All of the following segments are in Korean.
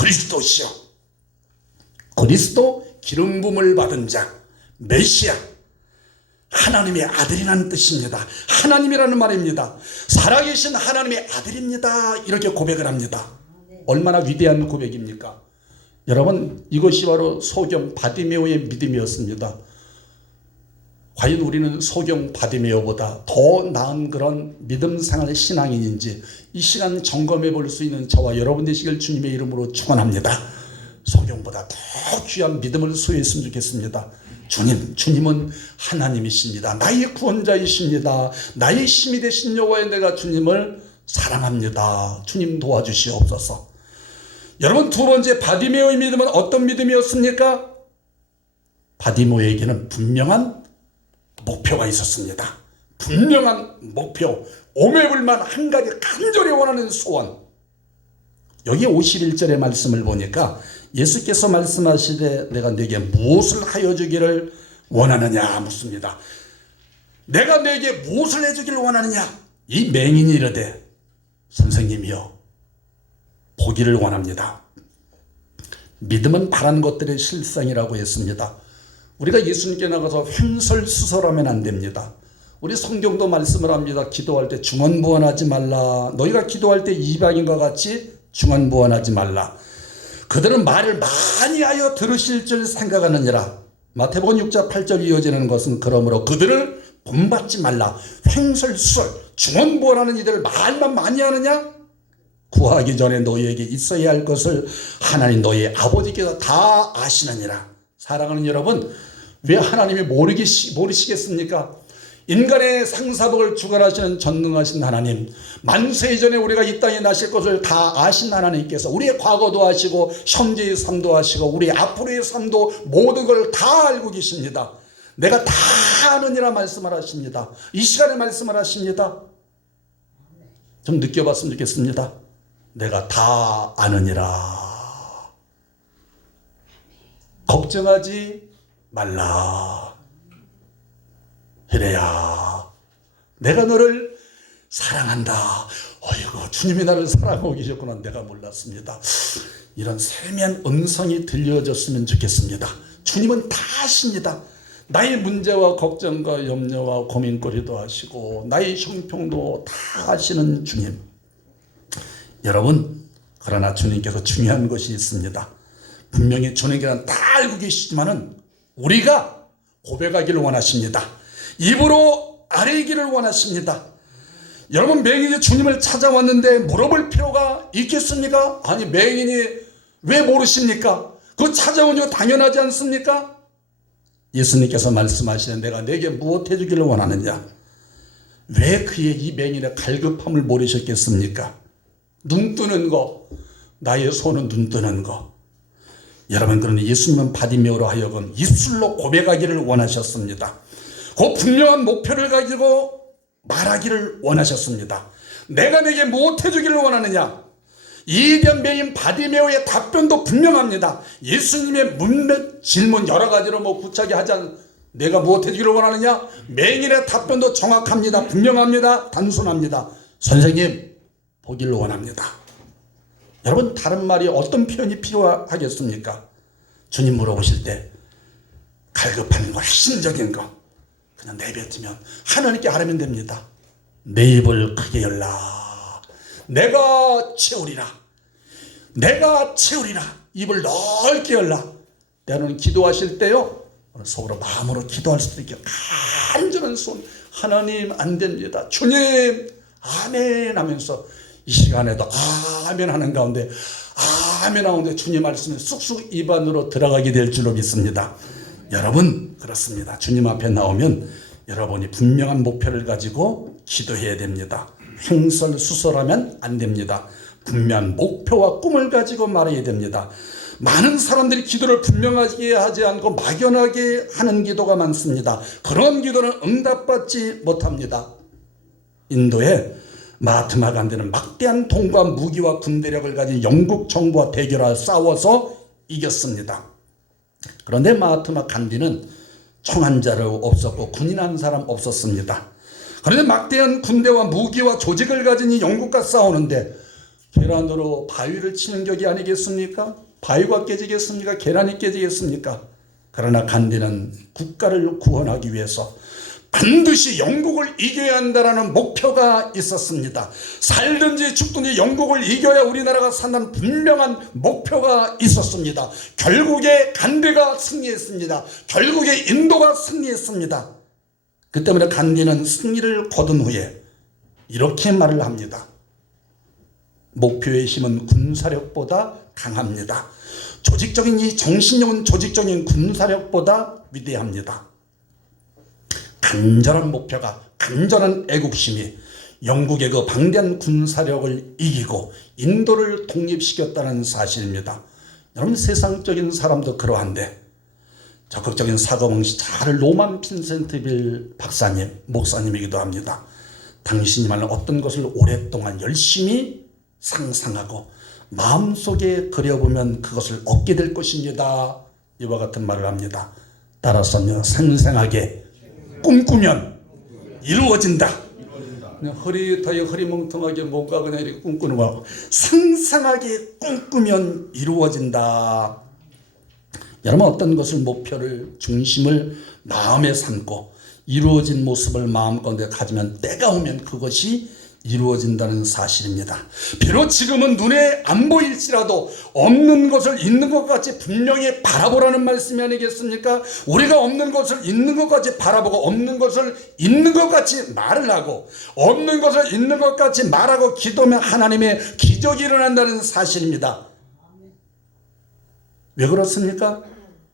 그리스도시요, 그리스도 기름 부음을 받은 자, 메시아, 하나님의 아들이라는 뜻입니다. 하나님이라는 말입니다. 살아계신 하나님의 아들입니다. 이렇게 고백을 합니다. 얼마나 위대한 고백입니까? 여러분, 이것이 바로 소경 바디메오의 믿음이었습니다. 과연 우리는 소경 바디메오보다 더 나은 그런 믿음 생활의 신앙인인지 이 시간 점검해 볼 수 있는 저와 여러분 되시길 주님의 이름으로 축원합니다. 소경보다 더 귀한 믿음을 소유했으면 좋겠습니다. 주님은 하나님이십니다. 나의 구원자이십니다. 나의 힘이 되신 여호와의 내가 주님을 사랑합니다. 주님 도와주시옵소서. 여러분, 두 번째 바디메오의 믿음은 어떤 믿음이었습니까? 바디메오에게는 분명한 목표가 있었습니다. 분명한 목표, 오매불만 한 가지 간절히 원하는 소원. 여기 51절의 말씀을 보니까 예수께서 말씀하시되 내가 네게 무엇을 하여 주기를 원하느냐 묻습니다. 내가 네게 무엇을 해주기를 원하느냐? 이 맹인이 이르되 선생님이여 보기를 원합니다. 믿음은 바란 것들의 실상이라고 했습니다. 우리가 예수님께 나가서 횡설수설하면 안 됩니다. 우리 성경도 말씀을 합니다. 기도할 때 중언부언하지 말라. 너희가 기도할 때 이방인과 같이 중언부언하지 말라. 그들은 말을 많이 하여 들으실 줄 생각하느니라. 마태복음 6장 8절 이어지는 것은 그러므로 그들을 본받지 말라. 횡설수설 중언부언하는 이들을 말만 많이 하느냐? 구하기 전에 너희에게 있어야 할 것을 하나님 너희 아버지께서 다 아시느니라. 사랑하는 여러분, 왜 하나님이 모르시겠습니까? 인간의 상사복을 주관하시는 전능하신 하나님, 만세 이전에 우리가 이 땅에 나실 것을 다 아신 하나님께서 우리의 과거도 아시고 현재의 삶도 아시고 우리 앞으로의 삶도 모든 걸 다 알고 계십니다. 내가 다 아느니라 말씀을 하십니다. 이 시간에 말씀을 하십니다. 좀 느껴봤으면 좋겠습니다. 내가 다 아느니라. 걱정하지 말라. 그래야 내가 너를 사랑한다. 어이구, 주님이 나를 사랑하고 계셨구나. 내가 몰랐습니다. 이런 세미한 음성이 들려졌으면 좋겠습니다. 주님은 다 아십니다. 나의 문제와 걱정과 염려와 고민거리도 아시고 나의 형평도 다 아시는 주님. 여러분, 그러나 주님께서 중요한 것이 있습니다. 분명히 주님께서는 다 알고 계시지만은 우리가 고백하기를 원하십니다. 입으로 아뢰기를 원하십니다. 여러분, 맹인이 주님을 찾아왔는데 물어볼 필요가 있겠습니까? 아니, 맹인이 왜 모르십니까? 그거 찾아온 게 당연하지 않습니까? 예수님께서 말씀하시는 내가 네게 무엇 해주기를 원하느냐? 왜 그의 이 맹인의 갈급함을 모르셨겠습니까? 눈 뜨는 거, 나의 손은 눈 뜨는 거. 여러분, 그러니 예수님은 바디메오로 하여금 입술로 고백하기를 원하셨습니다. 그 분명한 목표를 가지고 말하기를 원하셨습니다. 내가 네게 무엇 해주기를 원하느냐? 이변 맹인 바디메오의 답변도 분명합니다. 예수님의 질문 여러 가지로 구차하게 하지 않. 내가 무엇 해주기를 원하느냐? 맹인의 답변도 정확합니다. 분명합니다. 단순합니다. 선생님, 보기를 원합니다. 여러분, 다른 말이 어떤 표현이 필요하겠습니까? 주님 물어보실 때 갈급한 거, 핵심적인 거 그냥 내뱉으면 하나님께 아뢰면 됩니다. 내 입을 크게 열라. 내가 채우리라. 내가 채우리라. 입을 넓게 열라. 때로는 기도하실 때요, 속으로 마음으로 기도할 수도 있게 간절한 손, 하나님 안 됩니다. 주님 아멘 하면서 이 시간에도 아멘 하는 가운데 아멘 하는데 주님 말씀에 쑥쑥 입 안으로 들어가게 될 줄로 믿습니다. 여러분, 그렇습니다. 주님 앞에 나오면 여러분이 분명한 목표를 가지고 기도해야 됩니다. 횡설수설하면 안 됩니다. 분명한 목표와 꿈을 가지고 말해야 됩니다. 많은 사람들이 기도를 분명하게 하지 않고 막연하게 하는 기도가 많습니다. 그런 기도는 응답받지 못합니다. 인도에 마하트마 간디는 막대한 돈과 무기와 군대력을 가진 영국 정부와 대결하여 싸워서 이겼습니다. 그런데 마하트마 간디는 총 한 자루 없었고 군인 한 사람 없었습니다. 그런데 막대한 군대와 무기와 조직을 가진 이 영국과 싸우는데 계란으로 바위를 치는 격이 아니겠습니까? 바위가 깨지겠습니까? 계란이 깨지겠습니까? 그러나 간디는 국가를 구원하기 위해서 반드시 영국을 이겨야 한다는 목표가 있었습니다. 살든지 죽든지 영국을 이겨야 우리나라가 산다는 분명한 목표가 있었습니다. 결국에 간디가 승리했습니다. 결국에 인도가 승리했습니다. 그 때문에 간디는 승리를 거둔 후에 이렇게 말을 합니다. 목표의 힘은 군사력보다 강합니다. 조직적인 이 정신력은 조직적인 군사력보다 위대합니다. 간절한 목표가, 간절한 애국심이 영국의 그 방대한 군사력을 이기고 인도를 독립시켰다는 사실입니다. 여러분, 세상적인 사람도 그러한데 적극적인 사고방식 잘 로만 빈센트빌 박사님, 목사님이기도 합니다. 당신이만 어떤 것을 오랫동안 열심히 상상하고 마음속에 그려보면 그것을 얻게 될 것입니다. 이와 같은 말을 합니다. 따라서요, 생생하게 꿈꾸면 이루어진다. 그냥 허리멍텅하게 뭔가 그냥 이렇게 꿈꾸는 거하고 상상하게 꿈꾸면 이루어진다. 여러분, 어떤 것을 목표를 중심을 마음에 삼고 이루어진 모습을 마음가운데 가지면 때가 오면 그것이 이루어진다는 사실입니다. 비록 지금은 눈에 안 보일지라도 없는 것을 있는 것 같이 분명히 바라보라는 말씀이 아니겠습니까? 우리가 없는 것을 있는 것 같이 바라보고 없는 것을 있는 것 같이 말을 하고 없는 것을 있는 것 같이 말하고 기도하면 하나님의 기적이 일어난다는 사실입니다. 왜 그렇습니까?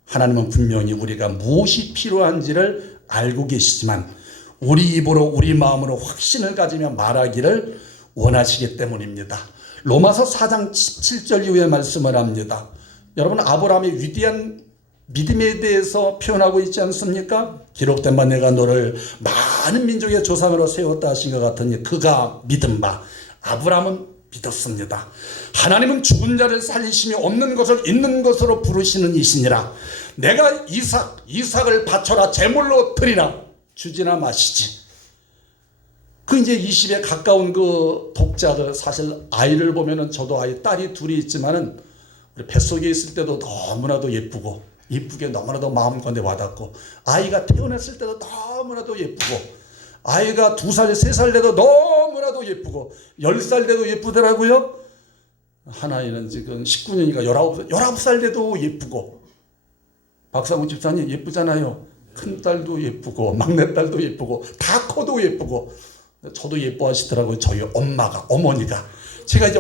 하나님은 분명히 우리가 무엇이 필요한지를 알고 계시지만 우리 입으로 우리 마음으로 확신을 가지며 말하기를 원하시기 때문입니다. 로마서 4장 17절 이후에 말씀을 합니다. 여러분, 아브라함의 위대한 믿음에 대해서 표현하고 있지 않습니까? 기록된 바 내가 너를 많은 민족의 조상으로 세웠다 하신 것 같으니 그가 믿은 바 아브라함은 믿었습니다. 하나님은 죽은 자를 살리시며 없는 것을 있는 것으로 부르시는 이시니라. 내가 이삭을 바쳐라 제물로 드리라. 주지나 마시지. 그 이제 20에 가까운 그 독자들, 사실 아이를 보면은 저도 딸이 둘이 있지만은 뱃속에 있을 때도 너무나도 예쁘고 이쁘게 너무나도 마음 가운데 와닿고 아이가 태어났을 때도 너무나도 예쁘고 아이가 2살, 3살 돼도 너무나도 예쁘고 10살 돼도 예쁘더라고요. 하나이는 지금 19년이니까 19살 돼도 예쁘고 박상우 집사님 예쁘잖아요. 큰딸도 예쁘고 막내딸도 예쁘고 다 커도 예쁘고 저도 예뻐하시더라고요. 저희 어머니가. 제가 이제